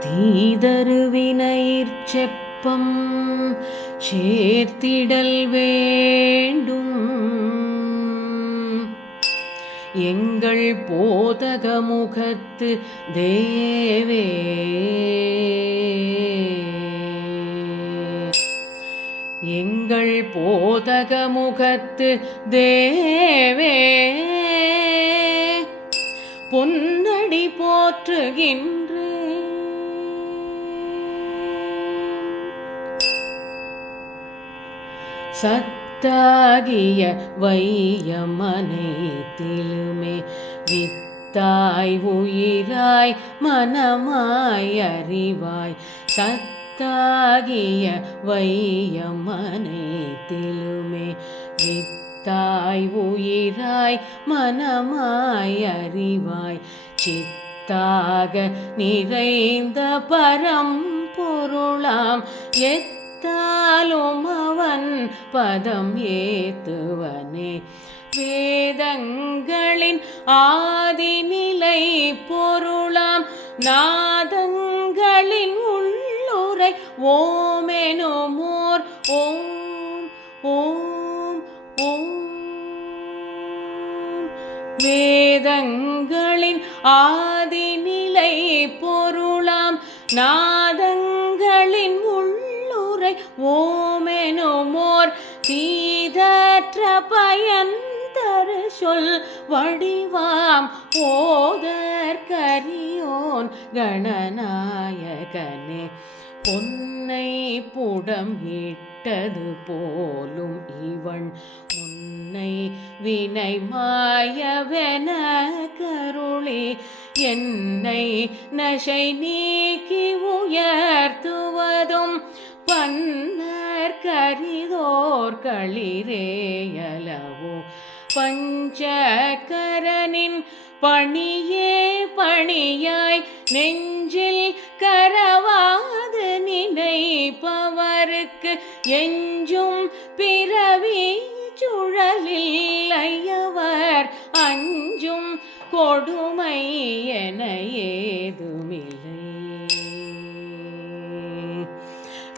தீதருவினையிற் செப்பம் சேர்த்திடல் வேண்டும். எங்கள் போதக முகத்து தேவே. எங்கள் போதக முகத்து தேவே. பொன்னடி போற்றுகின்றே. சத்தாகிய வையமனைத்திலுமே வித்தாய் உயிராய் மனமாய் அறிவாய். சத்தாகிய வையமனைத்திலுமே வித்தாய் உயிராய் மனமாய் அறிவாய். சித்தாக நிறைந்த பரம் பொருளாம். எத்தாலும் அவன் பதம் ஏத்துவனே. வேதங்களின் ஆதிநிலை பொருளாம். நாதங்களின் உள்ளுரை ஓமெனுமோர் ஓம் ஓம் ஆதிநிலை பொருளாம். நாதங்களின் உள்ளுரை ஓமெனுமோர். தீதற்ற பயன் தரு சொல் வடிவாம். ஓதற்கரியோன் கணநாயகனே. பொன்னை புடம் இட்டது போலும் இவன் முன்னை வினை மாயவென கருளே என்னை நஷை நீக்கி உயர்த்துவதும் பன்னர் கரிதோர் களிரேயலவோ பஞ்சகரனின் பணியே பணியாய் நெஞ்சில் கரவாது நினைப்பவருக்கு எஞ்சும் பிறவி சுழலில் ஐயவர் அஞ்சும் கொடுமை என ஏதுமில்லை.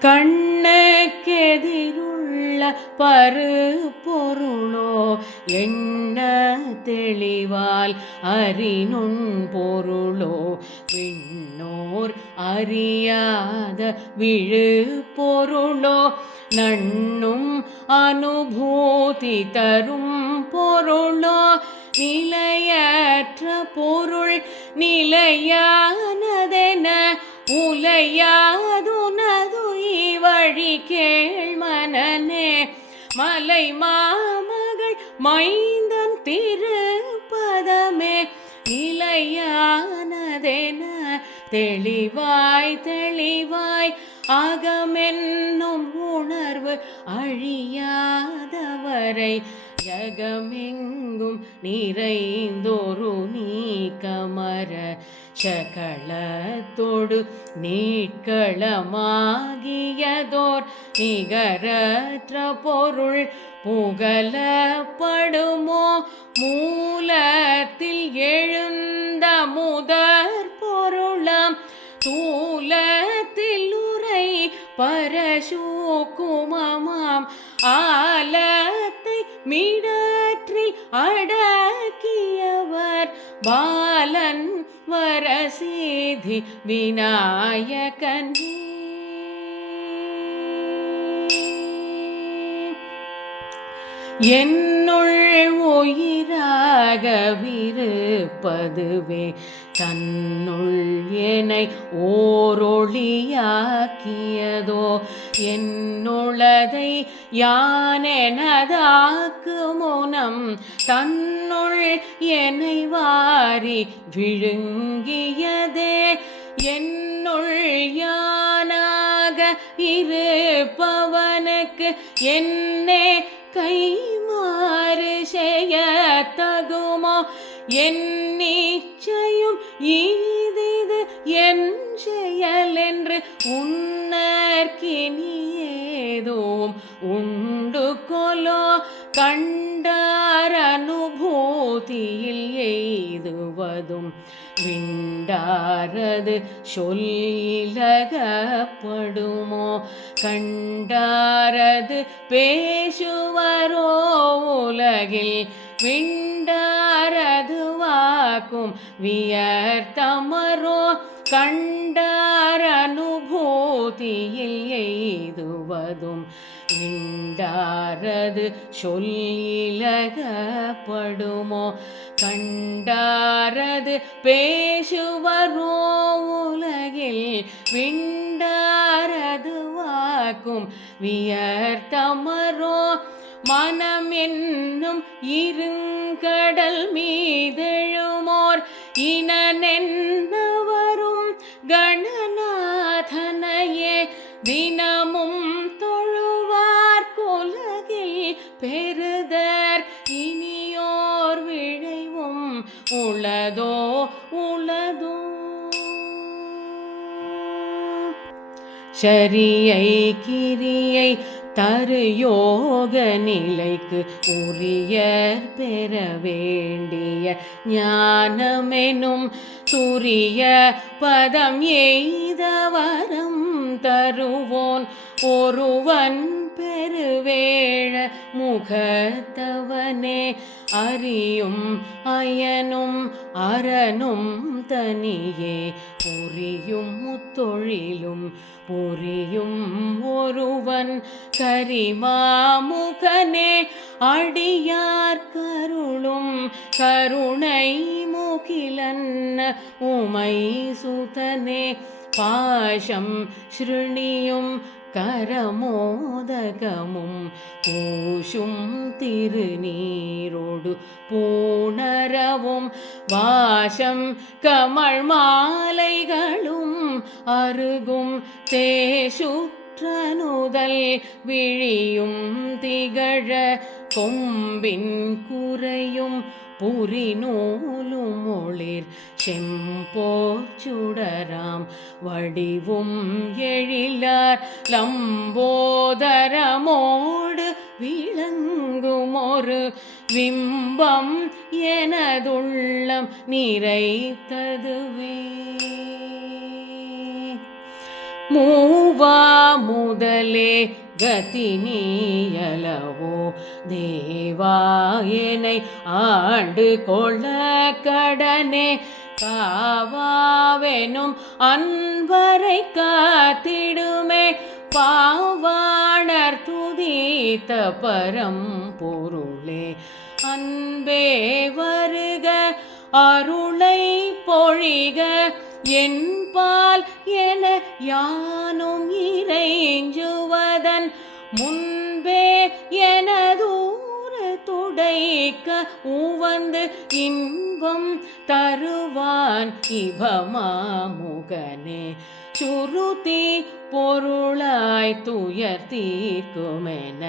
கண்ணக்கெதிருள்ள பரு பொருளோ என்ன தெளிவால் அறினுண் பொருளோ விண்ணோர் அறியாத விழு பொருளோ நண்ணும் அனுபூதி தரும் பொருளோ நிலையற்ற பொருள் நிலையானதென உலையாதுனது வழி கேள்மனே மலை மாமகள் மைந்தன் திருப்பதமே நிலையானதென தெளிவாய் தெளிவாய் அகமென்னும் அழியாதவரை ஜகமெங்கும் நிறைந்தோரு நீ கமர சகளத்தொடு நீட்களமாகியதோர் நிகரற்ற பொருள் புகழப்படுமோ மூலத்தில் எழுந்த முதற் பொருளாம் தூலத்தில் பரசூக்குமமாம் ஆலத்தை மிடற்றில் அடக்கியவர். பாலன் வரசீதி விநாயகன். என்னுள் உயிராக விருப்பதுவே தன்னுள் என்னை ஓரொளியாக்கியதோ என்னுளதை யானெனதாக்கு முனம் தன்னுள் என்னை வாரி விழுங்கியதே என்னுள் யானாக இருப்பவனுக்கு என்னே கைமாறு செய்ய தகுமோ என் ஈதிது என் செயல் என்று உன்னர்கினியேதோம் உண்டு கொலோ கண்டார் அனுபூதியில் எய்துவதும் விண்டாரது சொல்லிலகப்படுமோ? கண்டாரது பேசுவரோ உலகில் விண்டார் வாக்கும் வியர்த்தமரோ கண்டார் அனுபூதியில் எய்துவதும் இண்டாரது சொல்லிலகப்படுமோ? கண்டாரது பேசுவரோ உலகில் விண்டாரது வாக்கும். வியர்த்தமரோ மனம் என்னும் இருங்கடல் மீ இனனென்னவரும் கணநாதனையே தினமும் தொழுவார் குலகில் பெறுதர். இனியோர் விழைவும் உளதோ உளதோ ஷரியை கிரியை தரு யோக நிலைக்கு உரிய பெற வேண்டிய ஞானமெனும் துரிய பதம் எய்த வரம் தருவோன். ஒருவன் பெறுவேன். முகத்தவனே அறியும் அயனும் அரணும் தனியே பொறியும் முத்தொழிலும் பொறியும் ஒருவன் கரிமாமுகனே அடியார் கருளும் கருணை முகிலன்ன உமை சுதனே பாஷம் ஸ்ருணியும் கரமோதகமும் பூஷும் திருநீரோடு பூணரவும் வாசம் கமழ் மாலைகளும் அருகும் தேசுற்றனுதல் விழியும் திகழ கொம்பின் குறையும் புரிநூலும் ஒளிர் செம்போர் சுடராம் வடிவும் எழிலார் லம்போதரமோடு விளங்கும் ஒரு விம்பம் எனதுள்ளம் நிறைத்ததுவே. மூவா முதலே கதி நீயலவோ தேவாயனை ஆண்டு கொள்ள கடனே. காவாவெனும் அன்பரை காத்திடுமே. பாவாணர் துதித்த பரம் பொருளே. அன்பே வருக அருளை பொழிக. என்பால் என யானும் இறைஞ்சுவதன் முன் உவந்து இன்பம் தருவான் இவமாமுகனே சுருதி பொருளாய் துயர் தீர்க்குமென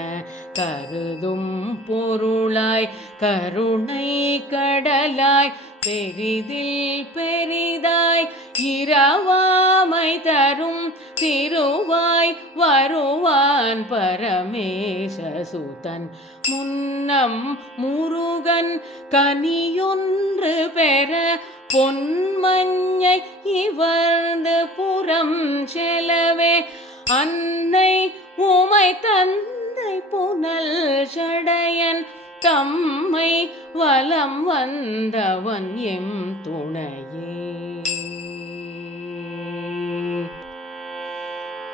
கருதும் பொருளாய் கருணை கடலாய் பெரிதில் பெரிதாய் இரவாமை தரும் திருவாய் வருவான் பரமேசசுதன் முன்னம் முருகன் கனியொன்று பெற பொன்மஞ்சை இவர்ந்து புறம் செலவே அன்னை உமை தந்தை புனல் சடையன் தம்மை வலம் வந்தவன் எம் துணையே.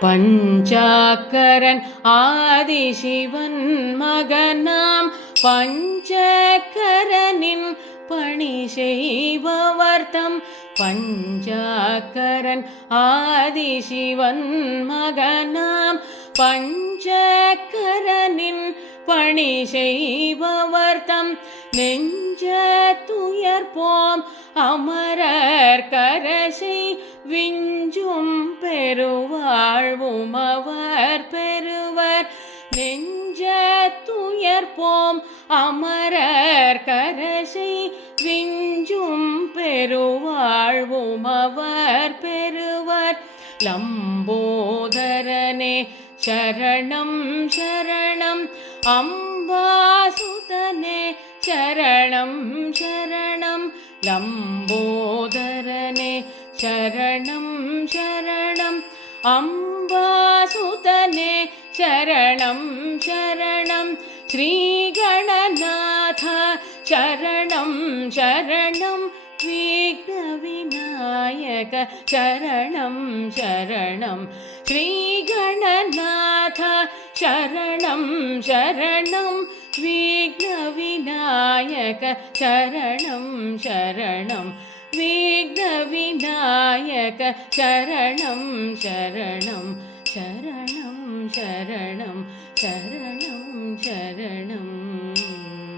பஞ்சாக்கரன் ஆதிசிவன் மகனாம் பஞ்சக்கரனின் பணி செய்பவர்த்தம் பஞ்சாக்கரன் ஆதிசிவன் மகனாம். பஞ்சக்கரனின் பணி செய்பவர்த்தம் நெஞ்ச துயர்போம் அமரர் கரசை விஞ்சும் பெருவாழ்வும் அவர் பெறுவர். நெஞ்ச துயர்போம் அமரர் கரசை விஞ்சும் பெருவாழ்வும் அவர் பெறுவர் லம்போதரனே சரணம் சரணம் அம்பாசுதனே சரணம் சரணம் लम्बोदरने शरणं शरणम् अम्बासुतने शरणं शरणं श्रीगणनाथ शरणं शरणं विघ्नविनायक शरणं शरणं श्रीगणनाथ शरणं शरणं विघ्नविनायक शरणं शरणं विघ्नविनायक शरणं शरणं शरणं शरणं शरणं शरणम्